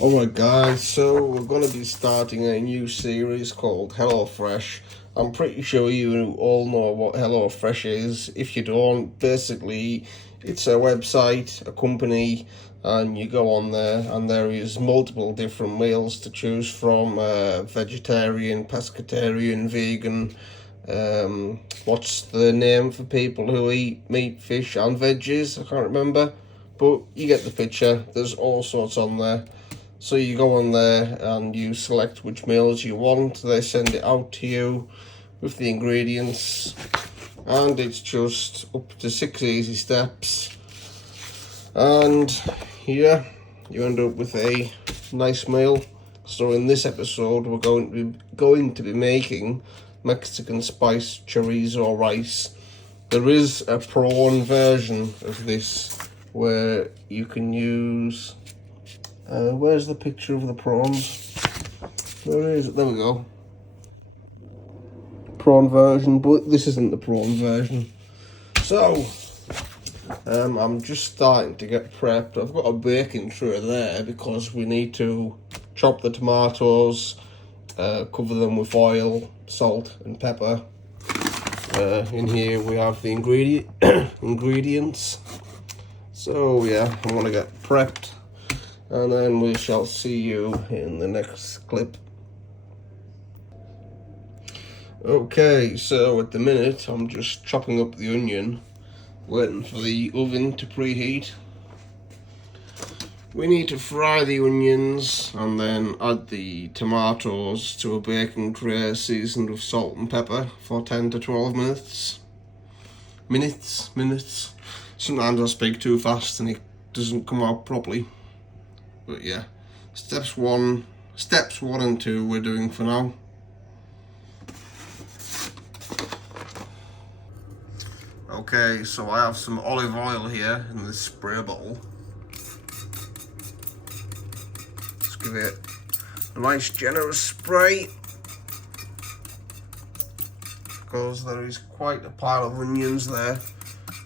Alright guys, so we're going to be starting a new series called HelloFresh. I'm pretty sure you all know what HelloFresh is. If you don't, basically it's a website, a company, and you go on there and there is multiple different meals to choose from. Vegetarian, pescatarian, vegan, what's the name for people who eat meat, fish and veggies? I can't remember, but you get the picture. There's all sorts on there. So you go on there and you select which meals you want. They send it out to you with the ingredients, and it's just up to 6 easy steps. And yeah, you end up with a nice meal. So in this episode, we're going to be making Mexican spice chorizo rice. There is a prawn version of this where you can use. Where's the picture of the prawns? Where is it? There we go. Prawn version, but this isn't the prawn version. So, I'm just starting to get prepped. I've got a baking tray there because we need to chop the tomatoes, cover them with oil, salt and pepper. In here we have the ingredients. So yeah, I'm gonna get prepped, and then we shall see you in the next clip. Okay, so at the minute I'm just chopping up the onion, waiting for the oven to preheat. We need to fry the onions and then add the tomatoes to a baking tray seasoned with salt and pepper for 10 to 12 minutes. Minutes. Sometimes I speak too fast and it doesn't come out properly. But yeah, steps one and two we're doing for now. Okay, so I have some olive oil here in this spray bottle. Let's give it a nice generous spray, because there is quite a pile of onions there.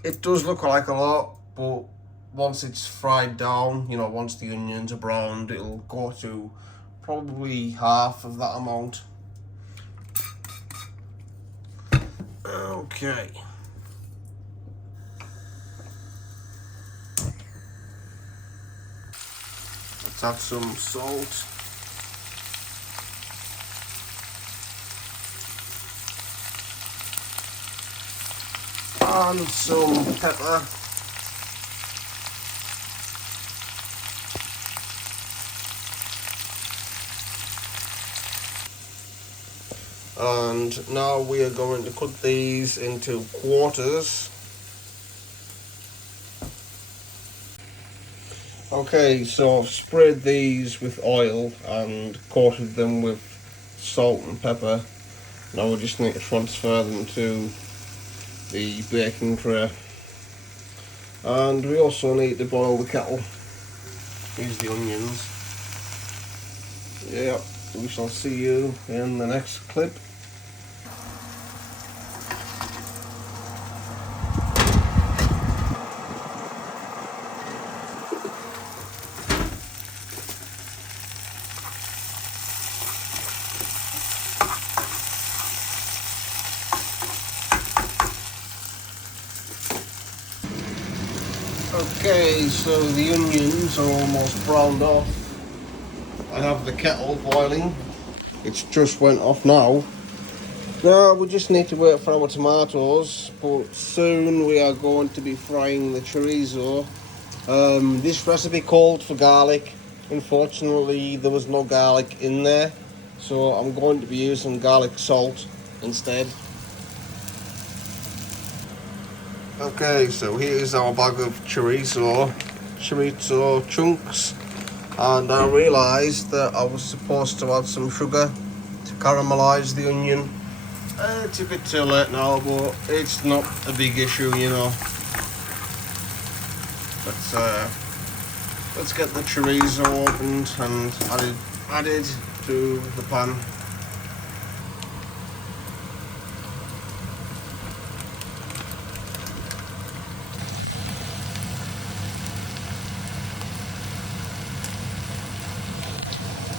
It does look like a lot, but once it's fried down, once the onions are browned, it'll go to probably half of that amount. Okay. Let's add some salt. And some pepper. And now we are going to cut these into quarters. Okay, so I've sprayed these with oil and coated them with salt and pepper. Now we just need to transfer them to the baking tray. And we also need to boil the kettle. Here's the onions. Yeah, we shall see you in the next clip. Okay, so the onions are almost browned off. I have the kettle boiling. It's just went off now. Now we just need to wait for our tomatoes, but soon we are going to be frying the chorizo. This recipe called for garlic. Unfortunately, there was no garlic in there, so I'm going to be using garlic salt instead. Okay, so here's our bag of chorizo chunks, and I realised that I was supposed to add some sugar to caramelise the onion. It's a bit too late now, but it's not a big issue, Let's get the chorizo opened and added to the pan.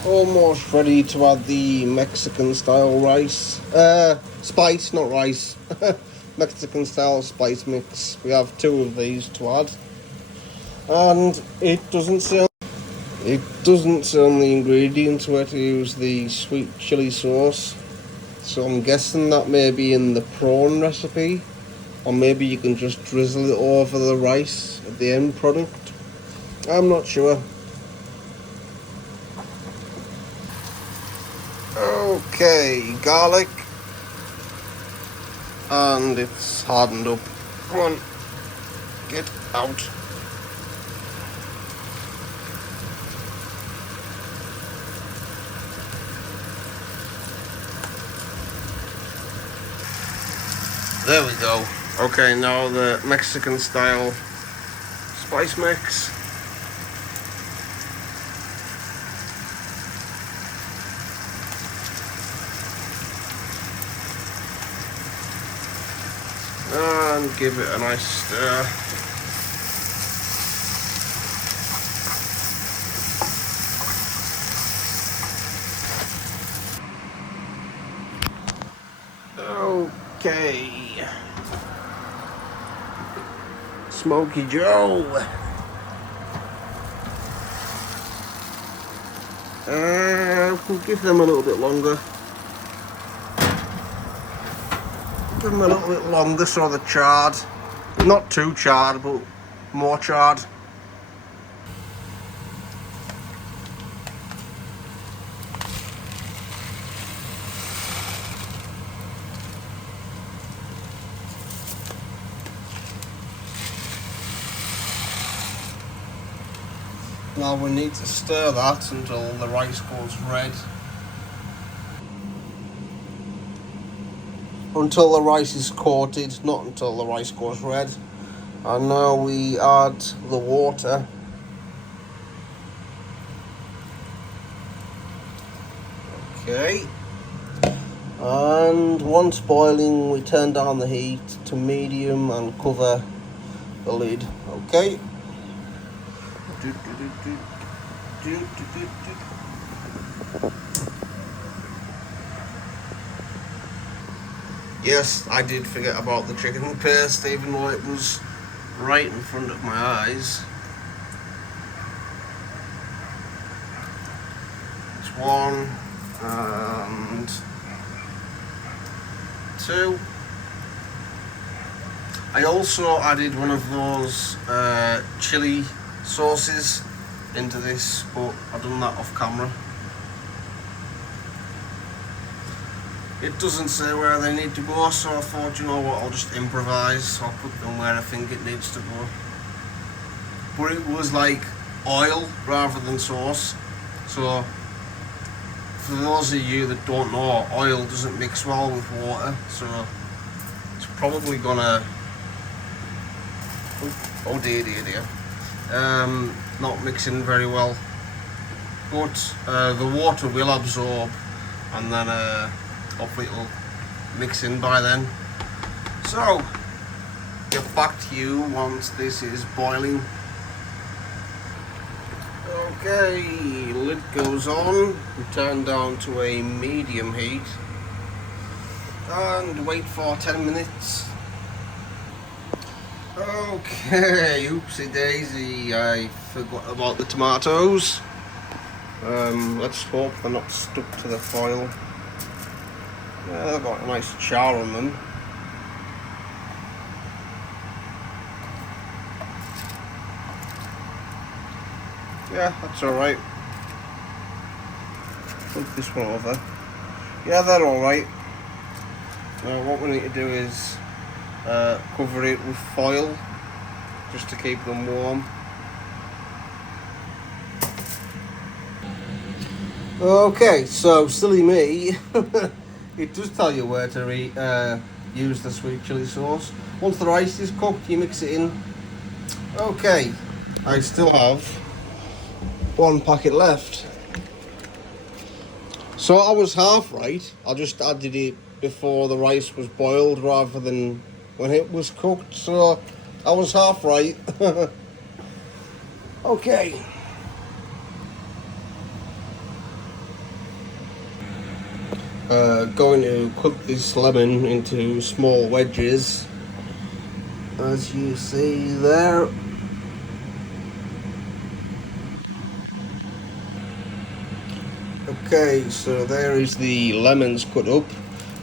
Almost ready to add the Mexican style rice. Spice, not rice. Mexican style spice mix. We have 2 of these to add. And it doesn't say on the ingredients where to use the sweet chili sauce. So I'm guessing that may be in the prawn recipe. Or maybe you can just drizzle it over the rice at the end product. I'm not sure. Okay, garlic. And it's hardened up. Come on, get out. There we go. Okay, now the Mexican style spice mix. And give it a nice stir. Okay. Smoky Joe. We'll give them a little bit longer. Give them a little bit longer so they're charred. Not too charred, but more charred. Now we need to stir that until the rice goes red. Until the rice is coated, not until the rice goes red. And now we add the water. Okay. And once boiling, we turn down the heat to medium and cover the lid. Okay. Yes, I did forget about the chicken paste, even though it was right in front of my eyes. It's 1 and 2. I also added one of those chili sauces into this, but I've done that off camera. It doesn't say where they need to go, so I thought, you know what, I'll just improvise. I'll put them where I think it needs to go. But it was like oil rather than sauce. So for those of you that don't know, oil doesn't mix well with water, so it's probably gonna, oh dear, not mixing very well. But the water will absorb, and then hopefully it'll mix in by then. So, get back to you once this is boiling. Okay, lid goes on, we turn down to a medium heat and wait for 10 minutes. Okay, oopsie daisy, I forgot about the tomatoes. Let's hope they're not stuck to the foil. Yeah, they've got a nice char on them. Yeah, that's alright. Flip this one over. Yeah, they're alright. Now what we need to do is cover it with foil just to keep them warm. Okay, so silly me, it does tell you where to use the sweet chili sauce. Once the rice is cooked, you mix it in. Okay, I still have 1 packet left. So I was half right. I just added it before the rice was boiled rather than when it was cooked. So I was half right. Okay. going to cut this lemon into small wedges, as you see there. Okay, so there is the lemons cut up,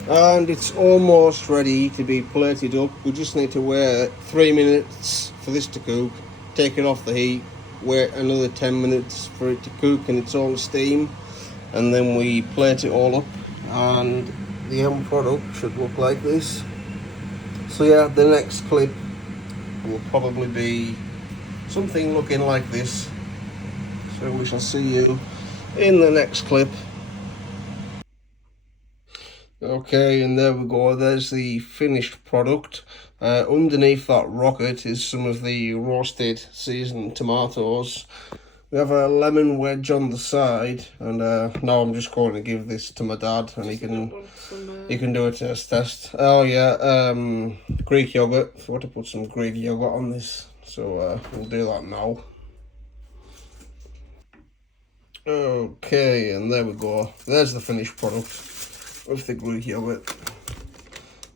and it's almost ready to be plated up. We just need to wait 3 minutes for this to cook, take it off the heat, wait another 10 minutes for it to cook in its own steam, and then we plate it all up, and the end product should look like this. So yeah, the next clip will probably be something looking like this. So we shall see you in the next clip. Okay, and there we go, there's the finished product. Underneath that rocket is some of the roasted seasoned tomatoes. We have a lemon wedge on the side, and now I'm just going to give this to my dad, and he can do a taste test. Oh yeah, Greek yogurt. I forgot to put some Greek yogurt on this, so we'll do that now. Okay, and there we go. There's the finished product with the Greek yogurt.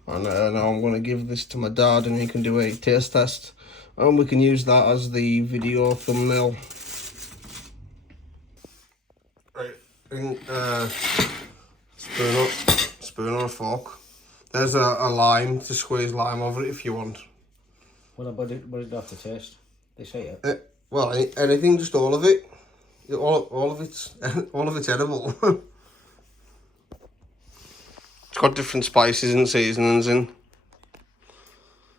And now I'm going to give this to my dad, and he can do a taste test, and we can use that as the video thumbnail. Right, spoon or a fork. There's a lime to squeeze lime over it if you want. What about it? What does it have to taste? They say it. Well, anything, just all of it. All of it's edible. It's got different spices and seasonings in.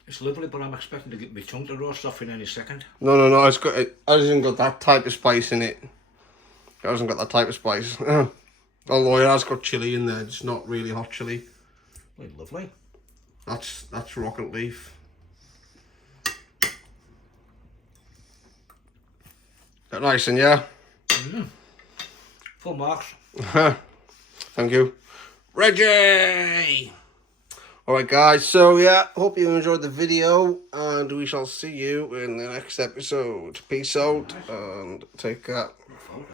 It's lovely, but I'm expecting to get my tongue to roast off in any second. No, it hasn't got that type of spice in it. It hasn't got that type of spice. Although it has got chilli in there, it's not really hot chilli. Well, lovely. That's rocket leaf. That nice, and yeah. Full marks. Thank you, Reggie. Alright guys, so yeah, hope you enjoyed the video, and we shall see you in the next episode. Peace out and take care.